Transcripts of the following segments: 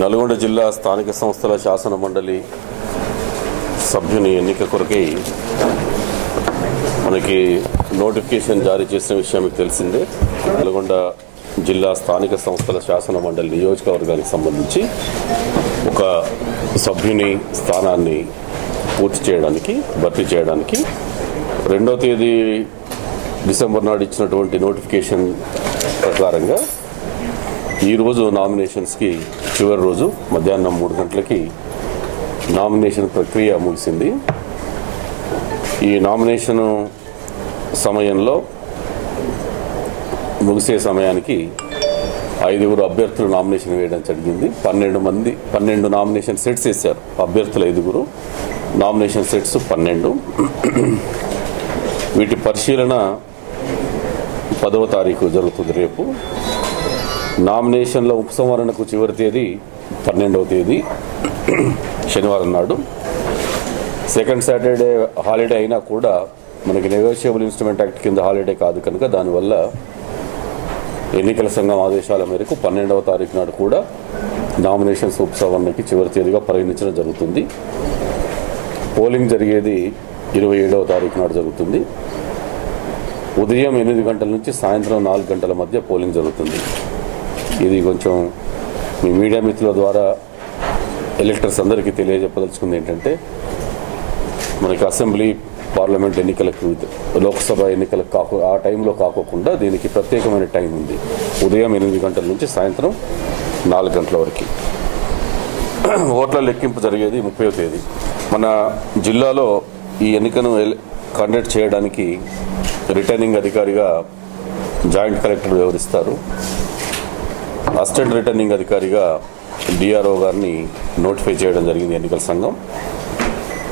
నల్గొండ జిల్లా స్థానిక సంస్థల శాసన మండలి సభ్యుని ఎన్నిక కొరకై మనకి నోటిఫికేషన్ జారీ చేసిన విషయం మీకు తెలిసిందే. నల్గొండ జిల్లా స్థానిక సంస్థల శాసన మండలి నియోజకవర్గానికి సంబంధించి ఒక సభ్యుని స్థానాన్ని పూర్తి చేయడానికి, భర్తీ చేయడానికి 2వ తేదీ డిసెంబర్ నాడు ఇచ్చినటువంటి నోటిఫికేషన్ ప్రకారంగా ఈరోజు నామినేషన్స్కి చివరి రోజు మధ్యాహ్నం 3 గంటలకి నామినేషన్ ప్రక్రియ ముగిసింది. ఈ నామినేషన్ సమయంలో ముగిసే సమయానికి 5 అభ్యర్థులు నామినేషన్ వేయడం జరిగింది. 12 నామినేషన్ సెట్స్ వేశారు. అభ్యర్థులు 5, నామినేషన్ సెట్స్ 12. వీటి పరిశీలన 10వ తారీఖు జరుగుతుంది. రేపు నామినేషన్ల ఉపసంహరణకు చివరి తేదీ 12వ తేదీ శనివారం నాడు. సెకండ్ సాటర్డే హాలిడే అయినా కూడా మనకి నెగోషియబుల్ ఇన్స్ట్రుమెంట్ యాక్ట్ కింద హాలిడే కాదు కనుక దానివల్ల ఎన్నికల సంఘం ఆదేశాల మేరకు 12వ తారీఖు నాడు కూడా నామినేషన్స్ ఉపసంహరణకి చివరి తేదీగా పరిగణించడం జరుగుతుంది. పోలింగ్ జరిగేది 27వ తారీఖు నాడు జరుగుతుంది. ఉదయం 8 గంటల నుంచి సాయంత్రం 4 గంటల మధ్య పోలింగ్ జరుగుతుంది. ఇది కొంచెం మీ మీడియా మిత్రుల ద్వారా ఎలక్టర్స్ అందరికీ తెలియజెప్పదలుచుకుంది ఏంటంటే, మనకి అసెంబ్లీ పార్లమెంట్ ఎన్నికలకు, లోక్సభ ఎన్నికలకు ఆ టైంలో కాకోకుండా దీనికి ప్రత్యేకమైన టైం ఉంది. ఉదయం 8 గంటల నుంచి సాయంత్రం 4 గంటల వరకు. ఓట్ల లెక్కింపు జరిగేది 30వ తేదీ. మన జిల్లాలో ఈ ఎన్నికను కండక్ట్ చేయడానికి రిటర్నింగ్ అధికారిగా జాయింట్ కలెక్టర్ వ్యవహరిస్తారు. అసిస్టెంట్ రిటర్నింగ్ అధికారిగా డిఆర్ఓ గారిని నోటిఫై చేయడం జరిగింది ఎన్నికల సంఘం.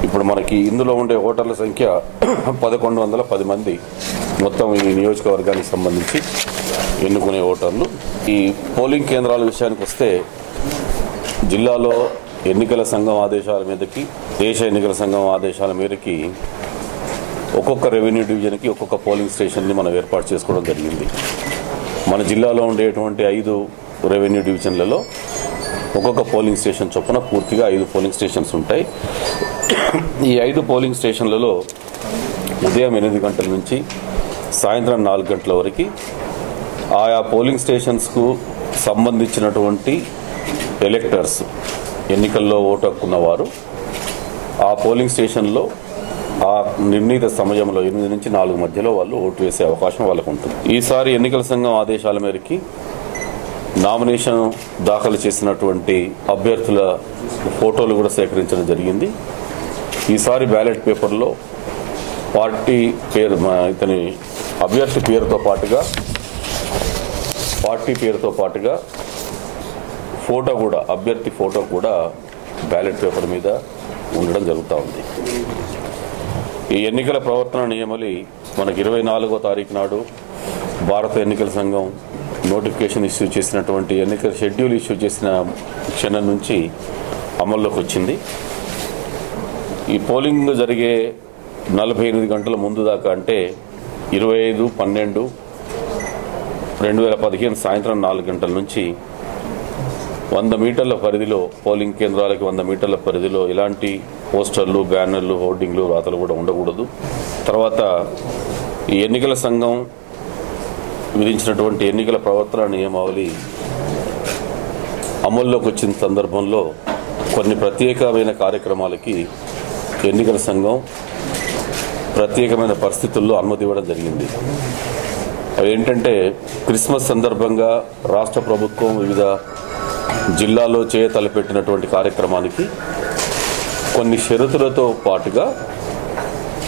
ఇప్పుడు మనకి ఇందులో ఉండే ఓటర్ల సంఖ్య 1110 మంది మొత్తం ఈ నియోజకవర్గానికి సంబంధించి ఎన్నుకునే ఓటర్లు. ఈ పోలింగ్ కేంద్రాల విషయానికి వస్తే, జిల్లాలో ఎన్నికల సంఘం ఆదేశాల మీదకి, దేశ ఎన్నికల సంఘం ఆదేశాల మేరకి ఒక్కొక్క రెవెన్యూ డివిజన్కి ఒక్కొక్క పోలింగ్ స్టేషన్ని మనం ఏర్పాటు చేసుకోవడం జరిగింది. మన జిల్లాలో ఉండేటువంటి 5 రెవెన్యూ డివిజన్లలో ఒక్కొక్క పోలింగ్ స్టేషన్ చొప్పున పూర్తిగా 5 పోలింగ్ స్టేషన్స్ ఉంటాయి. ఈ 5 పోలింగ్ స్టేషన్లలో ఉదయం 8 గంటల నుంచి సాయంత్రం 4 గంటల వరకు ఆయా పోలింగ్ స్టేషన్స్కు సంబంధించినటువంటి ఎలక్టర్స్, ఎన్నికల్లో ఓటు హక్కున్నవారు ఆ పోలింగ్ స్టేషన్లో ఆ నిర్ణీత సమయంలో 8 నుంచి 4 మధ్యలో వాళ్ళు ఓటు వేసే అవకాశం వాళ్ళకు ఉంటుంది. ఈసారి ఎన్నికల సంఘం ఆదేశాల మేరకు నామినేషన్ దాఖలు చేసినటువంటి అభ్యర్థుల ఫోటోలు కూడా సేకరించడం జరిగింది. ఈసారి బ్యాలెట్ పేపర్లో పార్టీ పేరు, ఇతని అభ్యర్థి పేరుతో పాటుగా ఫోటో కూడా, అభ్యర్థి ఫోటో కూడా బ్యాలెట్ పేపర్ మీద ఉండడం జరుగుతూ ఉంది. ఈ ఎన్నికల ప్రవర్తన నియమావళి మనకి 24వ తారీఖు నాడు భారత ఎన్నికల సంఘం నోటిఫికేషన్ ఇష్యూ చేసినటువంటి ఎన్నికల షెడ్యూల్ ఇష్యూ చేసిన క్షణం నుంచి అమల్లోకి వచ్చింది. ఈ పోలింగ్ జరిగే 48 గంటల ముందు దాకా, అంటే 25/12/2015 సాయంత్రం 4 గంటల నుంచి 100 మీటర్ల పరిధిలో, పోలింగ్ కేంద్రాలకి 100 మీటర్ల పరిధిలో ఇలాంటి పోస్టర్లు, బ్యానర్లు, హోర్డింగ్లు, రాతలు కూడా ఉండకూడదు. తర్వాత ఈ ఎన్నికల సంఘం విధించినటువంటి ఎన్నికల ప్రవర్తన నియమావళి అమల్లోకి వచ్చిన సందర్భంలో కొన్ని ప్రత్యేకమైన కార్యక్రమాలకి ఎన్నికల సంఘం ప్రత్యేకమైన పరిస్థితుల్లో అనుమతి ఇవ్వడం జరిగింది. అవి ఏంటంటే, క్రిస్మస్ సందర్భంగా రాష్ట్ర ప్రభుత్వం వివిధ జిల్లాలో తలపెట్టినటువంటి కార్యక్రమానికి కొన్ని షరతులతో పాటుగా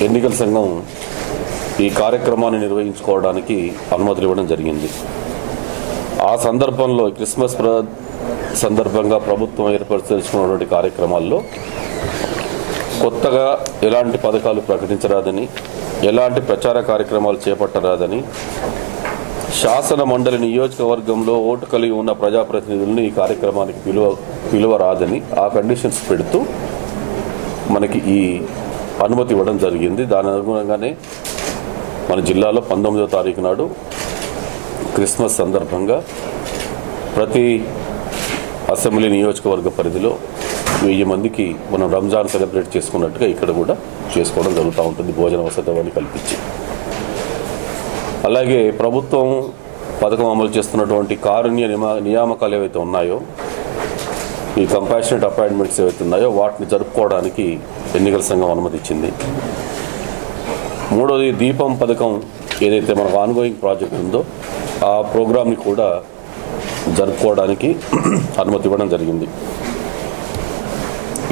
ఎన్నికల సంఘం ఈ కార్యక్రమాన్ని నిర్వహించుకోవడానికి అనుమతులు ఇవ్వడం జరిగింది. ఆ సందర్భంలో క్రిస్మస్ సందర్భంగా ప్రభుత్వం ఏర్పరచుకున్నటువంటి కార్యక్రమాల్లో కొత్తగా ఎలాంటి పథకాలు ప్రకటించరాదని, ఎలాంటి ప్రచార కార్యక్రమాలు చేపట్టరాదని, శాసన మండలి నియోజకవర్గంలో ఓటు కలిగి ఉన్న ప్రజాప్రతినిధులను ఈ కార్యక్రమానికి పిలువరాదని ఆ కండిషన్స్ పెడుతూ మనకి ఈ అనుమతి ఇవ్వడం జరిగింది. దాని అనుగుణంగానే మన జిల్లాలో 19వ తారీఖు నాడు క్రిస్మస్ సందర్భంగా ప్రతి అసెంబ్లీ నియోజకవర్గ పరిధిలో 1000 మందికి మనం రంజాన్ సెలబ్రేట్ చేసుకున్నట్టుగా ఇక్కడ కూడా చేసుకోవడం జరుగుతూ ఉంటుంది, భోజన వసతి అవన్నీ కల్పించి. అలాగే ప్రభుత్వం పథకం అమలు చేస్తున్నటువంటి కారుణ్య నియామకాలు ఏవైతే ఉన్నాయో, ఈ కంపాషనేట్ అపాయింట్మెంట్స్ ఏవైతే ఉన్నాయో వాటిని జరుపుకోవడానికి ఎన్నికల సంఘం అనుమతి ఇచ్చింది. మూడోది దీపం పథకం ఏదైతే మనకు ఆన్గోయింగ్ ప్రాజెక్ట్ ఉందో ఆ ప్రోగ్రామ్ని కూడా జరుపుకోవడానికి అనుమతి ఇవ్వడం జరిగింది.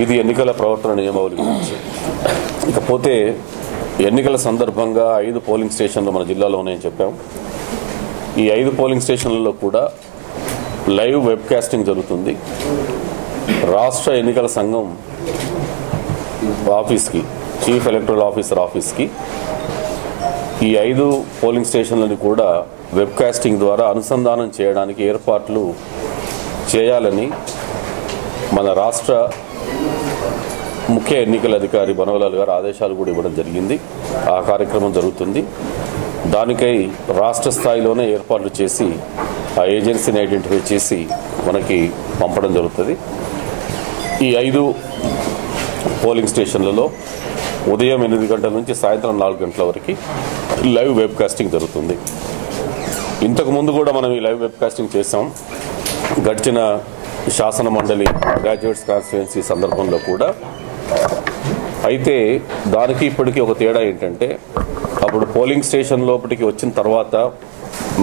ఇది ఎన్నికల ప్రవర్తన నియమావళి గురించి. ఇకపోతే ఎన్నికల సందర్భంగా 5 పోలింగ్ స్టేషన్లు మన జిల్లాలో ఉన్నాయని చెప్పాం. ఈ 5 పోలింగ్ స్టేషన్లలో కూడా లైవ్ వెబ్ కాస్టింగ్ జరుగుతుంది. రాష్ట్ర ఎన్నికల సంఘం ఆఫీస్కి, చీఫ్ ఎలక్టరల్ ఆఫీసర్ ఆఫీస్కి ఈ 5 పోలింగ్ స్టేషన్లను కూడా వెబ్ కాస్టింగ్ ద్వారా అనుసంధానం చేయడానికి ఏర్పాట్లు చేయాలని మన రాష్ట్ర ముఖ్య ఎన్నికల అధికారి బనవలాల్ గారు ఆదేశాలు కూడా ఇవ్వడం జరిగింది. ఆ కార్యక్రమం జరుగుతుంది. దానికై రాష్ట్ర స్థాయిలోనే ఏర్పాట్లు చేసి ఆ ఏజెన్సీని ఐడెంటిఫై చేసి మనకి పంపడం జరుగుతుంది. ఈ 5 పోలింగ్ స్టేషన్లలో ఉదయం 8 గంటల నుంచి సాయంత్రం 4 గంటల వరకు లైవ్ వెబ్ కాస్టింగ్ జరుగుతుంది. ఇంతకుముందు కూడా మనం ఈ లైవ్ వెబ్ కాస్టింగ్ చేసాం. గడిచిన శాసన మండలి గ్రాడ్యుయేట్స్ కాన్స్టిట్యుయెన్సీ సందర్భంలో కూడా. అయితే దానికి ఇప్పటికీ ఒక తేడా ఏంటంటే, అప్పుడు పోలింగ్ స్టేషన్ లోపలికి వచ్చిన తర్వాత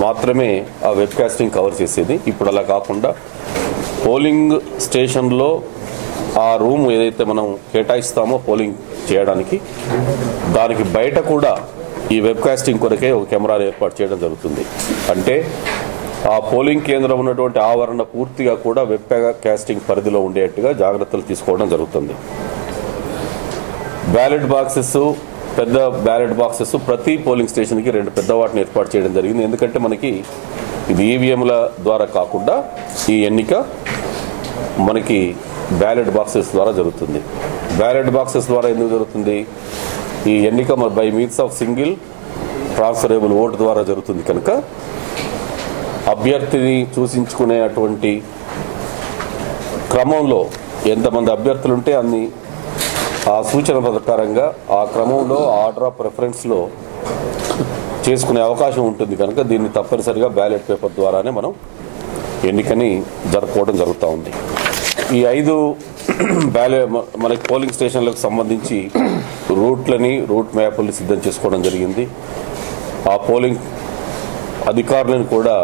మాత్రమే ఆ వెబ్ కాస్టింగ్ కవర్ చేసేది. ఇప్పుడు అలా కాకుండా పోలింగ్ స్టేషన్లో ఆ రూమ్ ఏదైతే మనం కేటాయిస్తామో పోలింగ్ చేయడానికి, దానికి బయట కూడా ఈ వెబ్ కాస్టింగ్ కొరకే ఒక కెమెరాను ఏర్పాటు చేయడం జరుగుతుంది. అంటే ఆ పోలింగ్ కేంద్రం ఉన్నటువంటి ఆవరణ పూర్తిగా కూడా వెబ్ కాస్టింగ్ పరిధిలో ఉండేట్టుగా జాగ్రత్తలు తీసుకోవడం జరుగుతుంది. బ్యాలెట్ బాక్సెస్, పెద్ద బ్యాలెట్ బాక్సెస్ ప్రతి పోలింగ్ స్టేషన్కి 2 పెద్ద వాటిని ఏర్పాటు చేయడం జరిగింది. ఎందుకంటే మనకి ఇది ఈవీఎంల ద్వారా కాకుండా ఈ ఎన్నిక మనకి బ్యాలెట్ బాక్సెస్ ద్వారా జరుగుతుంది. బ్యాలెట్ బాక్సెస్ ద్వారా ఎందుకు జరుగుతుంది? ఈ ఎన్నిక by means of single transferable vote ద్వారా జరుగుతుంది కనుక అభ్యర్థిని సూచించుకునేటువంటి క్రమంలో ఎంతమంది అభ్యర్థులు ఉంటే అన్ని ఆ సూచన ప్రకారంగా ఆ క్రమంలో ఆర్డర్ ఆఫ్ ప్రిఫరెన్స్లో చేసుకునే అవకాశం ఉంటుంది కనుక దీన్ని తప్పనిసరిగా బ్యాలెట్ పేపర్ ద్వారానే మనం ఎన్నికని జరుపుకోవడం జరుగుతూ ఉంది. ఈ 5 మనకి పోలింగ్ స్టేషన్లకు సంబంధించి రూట్ మ్యాప్లు సిద్ధం చేసుకోవడం జరిగింది. ఆ పోలింగ్ అధికారులను కూడా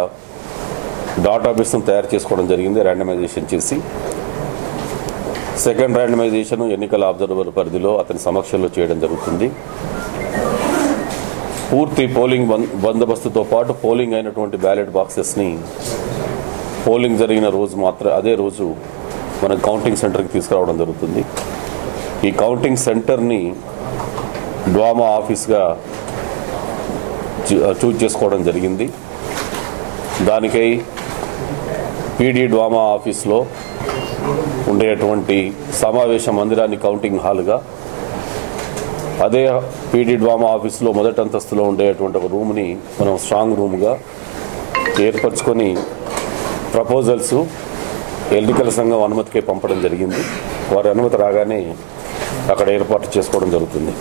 డేటాబేస్ను తయారు చేసుకోవడం జరిగింది, ర్యాండమైజేషన్ చేసి. సెకండ్ ర్యాండమైజేషన్ ఎన్నికల అబ్జర్వర్ పరిధిలో అతని సమక్షంలో చేయడం జరుగుతుంది. పూర్తి పోలింగ్ బందోబస్తుతో పాటు పోలింగ్ అయినటువంటి బ్యాలెట్ బాక్సెస్ని పోలింగ్ జరిగిన రోజు మాత్రం అదే రోజు మన కౌంటింగ్ సెంటర్కి తీసుకురావడం జరుగుతుంది. ఈ కౌంటింగ్ సెంటర్ని డ్వామా ఆఫీస్గా చూజ్ చేసుకోవడం జరిగింది. దానికై పీడీ డ్వామా ఆఫీస్లో ఉండేటువంటి సమావేశ మందిరాన్ని కౌంటింగ్ హాల్గా, అదే పీడీ డ్వామా ఆఫీస్లో మొదటి అంతస్తులో ఉండేటువంటి ఒక రూమ్ని మనం స్ట్రాంగ్ రూమ్గా ఏర్పరచుకొని ప్రపోజల్స్ ఎన్నికల సంఘం అనుమతికి పంపడం జరిగింది. వారి అనుమతి రాగానే అక్కడ ఏర్పాటు చేసుకోవడం జరుగుతుంది.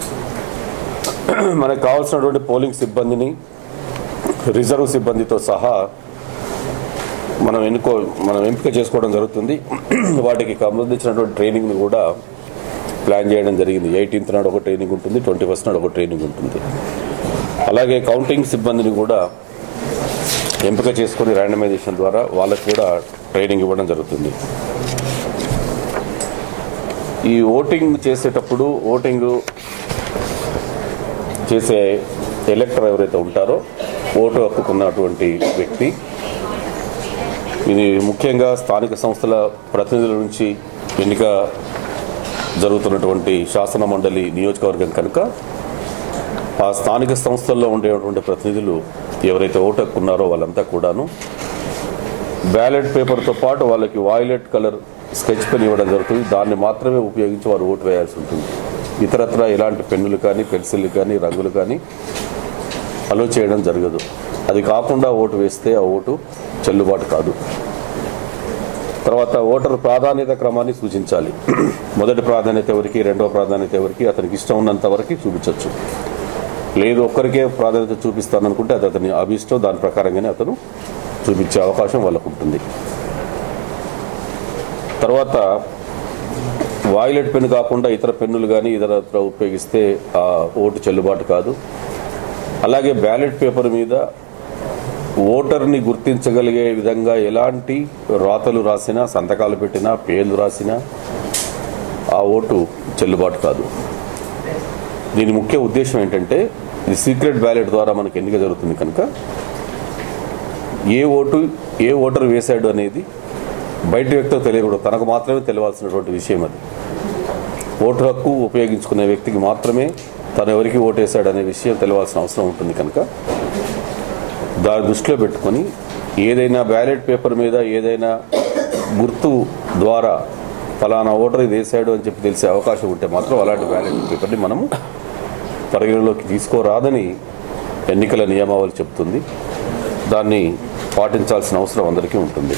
మనకు కావాల్సినటువంటి పోలింగ్ సిబ్బందిని రిజర్వ్ సిబ్బందితో సహా మనం ఎంపిక చేసుకోవడం జరుగుతుంది. వాటికి సంబంధించినటువంటి ట్రైనింగ్ని కూడా ప్లాన్ చేయడం జరిగింది. 18th నాడు ఒక ట్రైనింగ్ ఉంటుంది, 21st నాడు ఒక ట్రైనింగ్ ఉంటుంది. అలాగే కౌంటింగ్ సిబ్బందిని కూడా ఎంపిక చేసుకొని ర్యాండమైజేషన్ ద్వారా వాళ్ళకు కూడా ట్రైనింగ్ ఇవ్వడం జరుగుతుంది. ఈ ఓటింగ్ చేసేటప్పుడు ఓటింగ్ చేసే ఎలక్టర్ ఎవరైతే ఉంటారో, ఓటు హక్కుకున్నటువంటి వ్యక్తి, ఇది ముఖ్యంగా స్థానిక సంస్థల ప్రతినిధుల నుంచి ఎన్నిక జరుగుతున్నటువంటి శాసన మండలి నియోజకవర్గం కనుక ఆ స్థానిక సంస్థల్లో ఉండేటువంటి ప్రతినిధులు ఎవరైతే ఓటు హక్కున్నారో వాళ్ళంతా కూడాను బ్యాలెట్ పేపర్తో పాటు వాళ్ళకి వాయిలెట్ కలర్ స్కెచ్ పెన్ ఇవ్వడం జరుగుతుంది. దాన్ని మాత్రమే ఉపయోగించి వారు ఓటు వేయాల్సి ఉంటుంది. ఇతరత్ర ఎలాంటి పెన్నులు కానీ, పెన్సిళ్ళు కానీ, రంగులు కానీ అలో చేయడం జరగదు. అది కాకుండా ఓటు వేస్తే ఆ ఓటు చెల్లుబాటు కాదు. తర్వాత ఓటర్ ప్రాధాన్యత క్రమాన్ని సూచించాలి. మొదటి ప్రాధాన్యత ఎవరికి, రెండవ ప్రాధాన్యత ఎవరికి, అతనికి ఇష్టం ఉన్నంత వరకు చూపించవచ్చు. లేదు ఒక్కరికే ప్రాధాన్యత చూపిస్తాననుకుంటే అది అతని అభిష్టం, దాని ప్రకారంగానే అతను చూపించే అవకాశం వాళ్ళకు ఉంటుంది. తర్వాత వాయిలెట్ పెన్ను కాకుండా ఇతర పెన్నులు కానీ ఇతర ఉపయోగిస్తే ఆ ఓటు చెల్లుబాటు కాదు. అలాగే బ్యాలెట్ పేపర్ మీద ఓటర్ని గుర్తించగలిగే విధంగా ఎలాంటి రాతలు రాసినా, సంతకాలు పెట్టినా, పేర్లు రాసినా ఆ ఓటు చెల్లుబాటు కాదు. దీని ముఖ్య ఉద్దేశం ఏంటంటే ఇది సీక్రెట్ బ్యాలెట్ ద్వారా మనకు ఎన్నిక జరుగుతుంది కనుక ఏ ఓటర్ వేశాడు అనేది బయట వ్యక్తికి తెలియకూడదు, తనకు మాత్రమే తెలియాల్సినటువంటి విషయం. అది ఓటు హక్కు ఉపయోగించుకునే వ్యక్తికి మాత్రమే తను ఎవరికి ఓటు వేశాడు అనే విషయం తెలియాల్సిన అవసరం ఉంటుంది కనుక దాన్ని దృష్టిలో పెట్టుకొని ఏదైనా బ్యాలెట్ పేపర్ మీద ఏదైనా గుర్తు ద్వారా ఫలానా ఓటర్ ఇది వేశాడు అని చెప్పి తెలిసే అవకాశం ఉంటే మాత్రం అలాంటి బ్యాలెట్ పేపర్ని మనము పరిగణలోకి తీసుకోరాదని ఎన్నికల నియమావళి చెప్తుంది. దాన్ని పాటించాల్సిన అవసరం అందరికీ ఉంటుంది.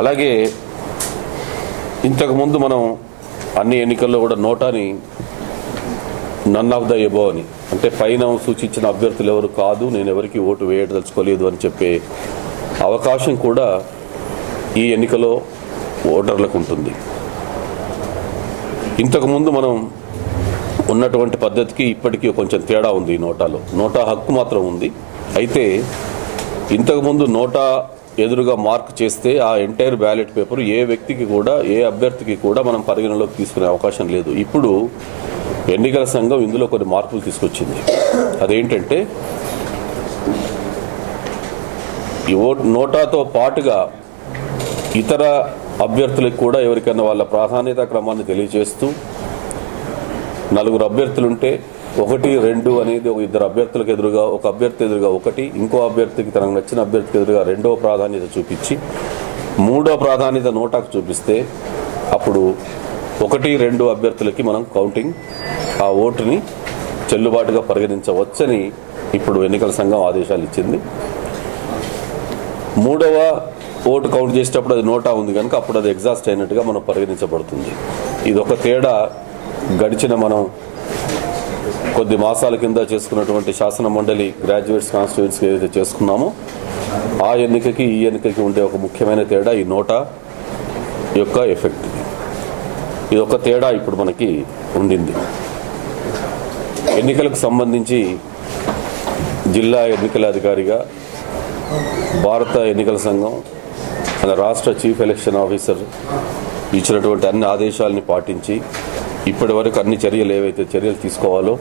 అలాగే ఇంతకుముందు మనం అన్ని ఎన్నికల్లో కూడా నోటాని నన్ ఆఫ్ ద ఎబో అని, అంటే పైన సూచించిన అభ్యర్థులు ఎవరు కాదు, నేను ఎవరికి ఓటు వేయదలుచుకోలేదు అని చెప్పే అవకాశం కూడా ఈ ఎన్నికలో ఓటర్లకు ఉంటుంది. ఇంతకుముందు మనం ఉన్నటువంటి పద్ధతికి ఇప్పటికీ కొంచెం తేడా ఉంది. నోటా హక్కు మాత్రం ఉంది. అయితే ఇంతకుముందు నోటా ఎదురుగా మార్క్ చేస్తే ఆ ఎంటైర్ బ్యాలెట్ పేపర్ ఏ వ్యక్తికి కూడా, ఏ అభ్యర్థికి కూడా మనం పరిగణలోకి తీసుకునే అవకాశం లేదు. ఇప్పుడు ఎన్నికల సంఘం ఇందులో కొన్ని మార్పులు తీసుకొచ్చింది. అదేంటంటే ఈ నోటాతో పాటుగా ఇతర అభ్యర్థులకు కూడా ఎవరికైనా వాళ్ళ ప్రాధాన్యత క్రమాన్ని తెలియజేస్తూ 4 అభ్యర్థులుంటే 1, 2 అనేది ఇద్దరు అభ్యర్థులకు ఎదురుగా, ఒక అభ్యర్థి ఎదురుగా 1, ఇంకో అభ్యర్థికి తనకు నచ్చిన అభ్యర్థికి ఎదురుగా 2వ ప్రాధాన్యత చూపించి 3వ ప్రాధాన్యత నోటాకు చూపిస్తే అప్పుడు 1, 2 అభ్యర్థులకి మనం కౌంటింగ్ ఆ ఓటుని చెల్లుబాటుగా పరిగణించవచ్చని ఇప్పుడు ఎన్నికల సంఘం ఆదేశాలు ఇచ్చింది. 3వ ఓటు కౌంట్ చేసేటప్పుడు అది నోటా ఉంది కనుక అప్పుడు అది ఎగ్జాస్ట్ అయినట్టుగా మనం పరిగణించబడుతుంది. ఇది ఒక తేడా గడిచిన మనం కొద్ది మాసాల కింద చేసుకున్నటువంటి శాసన మండలి గ్రాడ్యుయేట్స్ కాన్స్టిట్యూయెన్సీ ఏదైతే చేసుకున్నామో ఆ ఎన్నికకి ఈ ఎన్నికకి ఉండే ఒక ముఖ్యమైన తేడా ఈ నోటా యొక్క ఎఫెక్ట్. ఇది ఒక తేడా ఇప్పుడు మనకి ఉండింది. ఎన్నికలకు సంబంధించి జిల్లా ఎన్నికల అధికారిగా భారత ఎన్నికల సంఘం రాష్ట్ర చీఫ్ ఎలక్షన్ ఆఫీసర్ ఇచ్చినటువంటి అన్ని ఆదేశాలని పాటించి ఇప్పటి వరకు అన్ని చర్యలు ఏవైతే చర్యలు తీసుకోవాలో,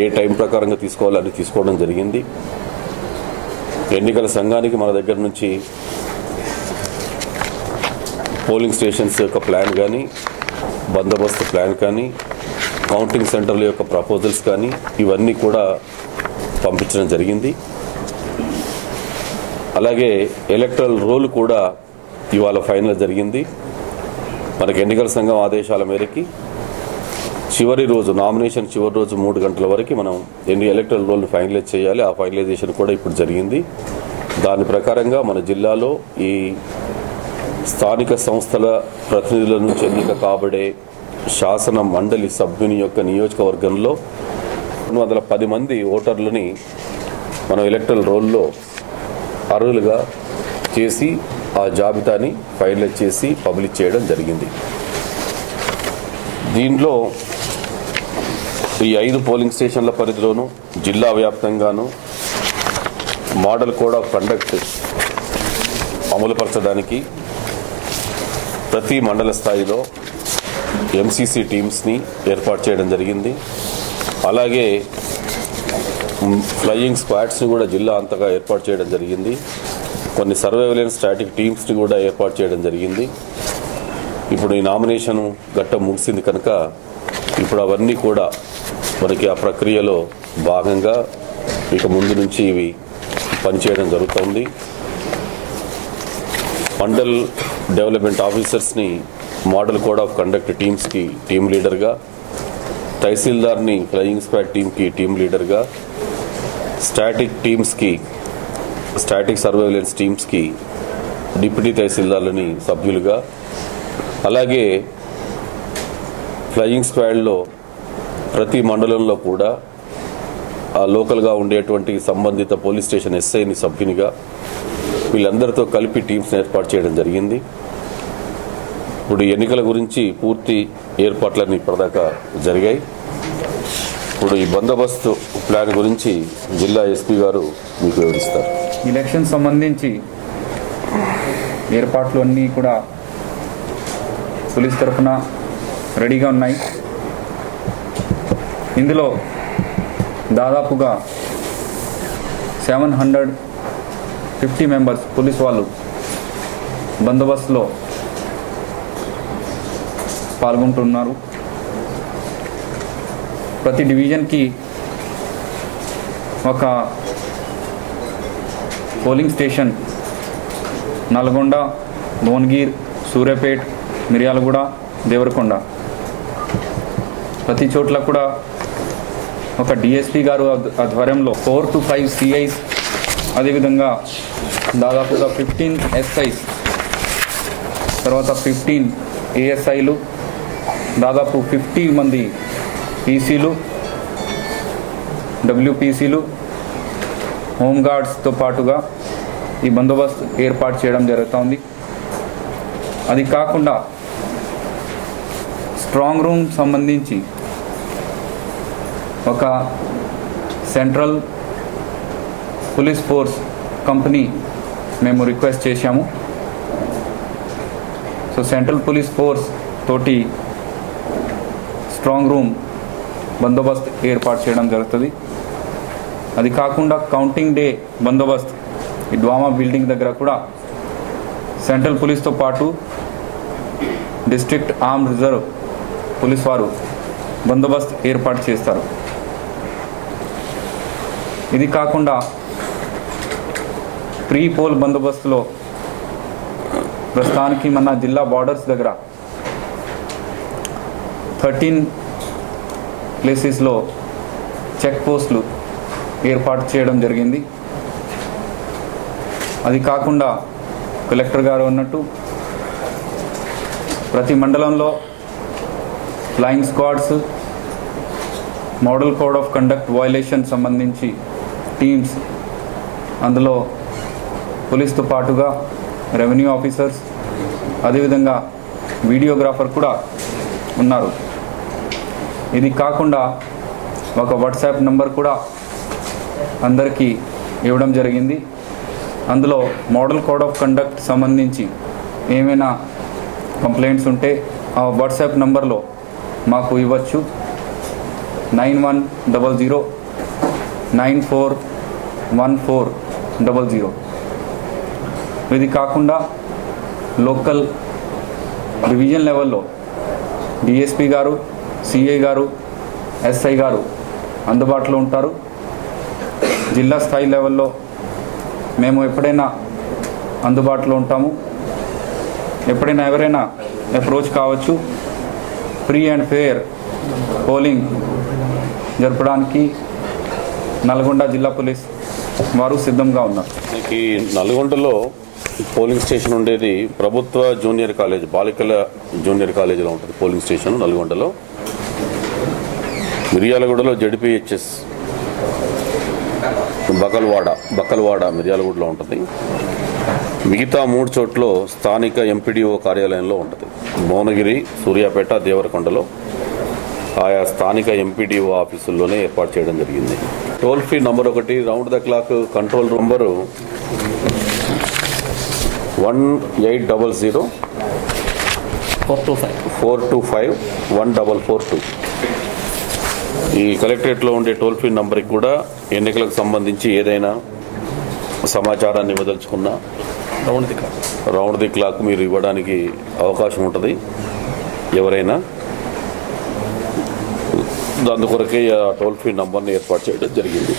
ఏ టైం ప్రకారంగా తీసుకోవాలో అన్ని తీసుకోవడం జరిగింది. ఎన్నికల సంఘానికి మన దగ్గర నుంచి పోలింగ్ స్టేషన్స్ యొక్క ప్లాన్ కానీ, బందోబస్తు ప్లాన్ కానీ, కౌంటింగ్ సెంటర్ల యొక్క ప్రపోజల్స్ కానీ ఇవన్నీ కూడా పంపించడం జరిగింది. అలాగే ఎలక్టరల్ రోల్ కూడా ఇవాళ ఫైనల్ జరిగింది. మనకి ఎన్నికల సంఘం ఆదేశాల మేరకి చివరి రోజు, నామినేషన్ చివరి రోజు 3 గంటల వరకు మనం ఎలక్టరల్ రోల్ని ఫైనలైజ్ చేయాలి. ఆ ఫైనలైజేషన్ కూడా ఇప్పుడు జరిగింది. దాని ప్రకారంగా మన జిల్లాలో ఈ స్థానిక సంస్థల ప్రతినిధుల నుంచి ఎన్నిక కాబడే శాసన మండలి సభ్యుని యొక్క నియోజకవర్గంలో 210 మంది ఓటర్లని మనం ఎలక్టరల్ రోల్లో అర్హులుగా చేసి ఆ జాబితాని ఫైనలైజ్ చేసి పబ్లిష్ చేయడం జరిగింది. దీంట్లో ఈ 5 పోలింగ్ స్టేషన్ల పరిధిలోనూ జిల్లా వ్యాప్తంగాను మోడల్ కోడ్ ఆఫ్ కండక్ట్ అమలుపరచడానికి ప్రతి మండల స్థాయిలో ఎంసీసీ టీమ్స్ని ఏర్పాటు చేయడం జరిగింది. అలాగే ఫ్లయింగ్ స్క్వాడ్స్ని కూడా జిల్లా అంతగా ఏర్పాటు చేయడం జరిగింది. కొన్ని సర్వైలెన్స్ స్టాటిక్ టీమ్స్ని కూడా ఏర్పాటు చేయడం జరిగింది. ఇప్పుడు ఈ నామినేషన్ ఘట్టం ముగిసింది కనుక ఇప్పుడు అవన్నీ కూడా మనకి ఆ ప్రక్రియలో భాగంగా ఇక ముందు నుంచి ఇవి పనిచేయడం జరుగుతుంది. మండల్ డెవలప్మెంట్ ఆఫీసర్స్ని మోడల్ కోడ్ ఆఫ్ కండక్ట్ టీమ్స్కి టీమ్ లీడర్గా, తహసీల్దార్ని ఫ్లయింగ్ స్క్వాడ్ టీమ్కి టీమ్ లీడర్గా, స్టాటిక్ టీమ్స్కి, స్టాటిక్ సర్వైలెన్స్ టీమ్స్కి డిప్యూటీ తహసీల్దార్లని సభ్యులుగా, అలాగే ఫ్లయింగ్ స్క్వాడ్లో ప్రతి మండలంలో కూడా ఆ లోకల్గా ఉండేటువంటి సంబంధిత పోలీస్ స్టేషన్ ఎస్ఐని సభ్యునిగా వీళ్ళందరితో కలిపి టీమ్స్ని ఏర్పాటు చేయడం జరిగింది. ఇప్పుడు ఎన్నికల గురించి పూర్తి ఏర్పాట్లన్నీ ఇప్పటిదాకా జరిగాయి. ఇప్పుడు ఈ బందోబస్తు ప్లాన్ గురించి జిల్లా ఎస్పీ గారు మీకు వివరిస్తారు. ఎలక్షన్ సంబంధించి ఏర్పాట్లు అన్నీ కూడా పోలీస్ తరఫున రెడీగా ఉన్నాయి. ఇందులో దాదాపుగా 750 మెంబర్స్ పోలీస్ వాళ్ళు బందోబస్తులో పాల్గొంటున్నారు. ప్రతి డివిజన్కి ఒక పోలింగ్ స్టేషన్ నల్గొండ, భువనగిర్, సూర్యాపేట్, మిర్యాలగూడ, దేవరకొండ ప్రతి చోట్ల కూడా ఒక డిఎస్పీ గారు ఆధ్వర్యంలో 4 to 5 సిఐస్, అదేవిధంగా దాదాపుగా 15 ఎస్ఐస్, తర్వాత 15 ఏఎస్ఐలు, దాదాపు 50 మంది పీసీలు, డబ్ల్యూపీసీలు, హోంగార్డ్స్తో పాటుగా ఈ బందోబస్తు ఏర్పాటు చేయడం జరుగుతోంది. అది కాకుండా స్ట్రాంగ్ రూమ్ సంబంధించి ఒక సెంట్రల్ పోలీస్ ఫోర్స్ కంపెనీ మేము రిక్వెస్ట్ చేశాము. సో సెంట్రల్ పోలీస్ ఫోర్స్ తోటి స్ట్రాంగ్ రూమ్ బందోబస్తు ఏర్పాటు చేయడం జరుగుతుంది. అది కాకుండా కౌంటింగ్ డే బందోబస్తు ఈ డ్వామా బిల్డింగ్ దగ్గర కూడా సెంట్రల్ పోలీస్తో పాటు డిస్ట్రిక్ట్ ఆర్మ్ రిజర్వ్ పోలీస్ వారు బందోబస్తు ఏర్పాటు చేస్తారు. ఇది కాకుండా ప్రీ పోల్ బందోబస్తులో ప్రస్తుతానికి మన జిల్లా బార్డర్స్ దగ్గర 13 ప్లేసెస్లో చెక్ పోస్టులు ఏర్పాటు చేయడం జరిగింది. అది కాకుండా కలెక్టర్ గారు అన్నట్టు ప్రతి మండలంలో flying squads, model code of conduct violation సంబంధించి టీమ్స్, అందులో పోలీస్తో పాటుగా రెవెన్యూ ఆఫీసర్స్, అదేవిధంగా వీడియోగ్రాఫర్ కూడా ఉన్నారు. ఇది కాకుండా ఒక వాట్సాప్ నంబర్ కూడా అందరికీ ఇవ్వడం జరిగింది. అందులో మోడల్ కోడ్ ఆఫ్ కండక్ట్ సంబంధించి ఏమైనా కంప్లైంట్స్ ఉంటే ఆ వాట్సాప్ నంబర్లో మాకు ఇవ్వచ్చు. 9100941400. ఇది కాకుండా లోకల్ డివిజన్ లెవెల్లో డిఎస్పీ గారు, సిఐ గారు, ఎస్ఐ గారు అందుబాటులో ఉంటారు. జిల్లా స్థాయి లెవెల్లో మేము ఎప్పుడైనా అందుబాటులో ఉంటాము. ఎప్పుడైనా ఎవరైనా అప్రోచ్ కావచ్చు. ఫ్రీ అండ్ ఫెయిర్ పోలింగ్ జరపడానికి నల్గొండ జిల్లా పోలీస్ వారు సిద్ధంగా ఉన్నారు. ఈ నల్గొండలో పోలింగ్ స్టేషన్ ఉండేది ప్రభుత్వ జూనియర్ కాలేజ్, బాలికల జూనియర్ కాలేజీలో ఉంటుంది పోలింగ్ స్టేషన్ నల్గొండలో. మిర్యాలగూడలో జడ్పీహెచ్ఎస్ బక్కలవాడ మిర్యాలగూడలో ఉంటుంది. మిగతా 3 చోట్ల స్థానిక ఎంపీడీఓ కార్యాలయంలో ఉంటుంది. భువనగిరి, సూర్యాపేట, దేవరకొండలో ఆయా స్థానిక ఎంపీడీఓ ఆఫీసుల్లోనే ఏర్పాటు చేయడం జరిగింది. Toll free number 1 round the clock control number 1800 425 1442. ఈ కలెక్టరేట్లో ఉండే టోల్ ఫ్రీ నంబర్కి కూడా ఎన్నికలకు సంబంధించి ఏదైనా సమాచారాన్ని ఇవ్వదలుచుకున్నా రౌండ్ ది క్లాక్ మీరు ఇవ్వడానికి అవకాశం ఉంటుంది. ఎవరైనా దాని కొరకే టోల్ ఫ్రీ నంబర్ని ఏర్పాటు చేయడం జరిగింది.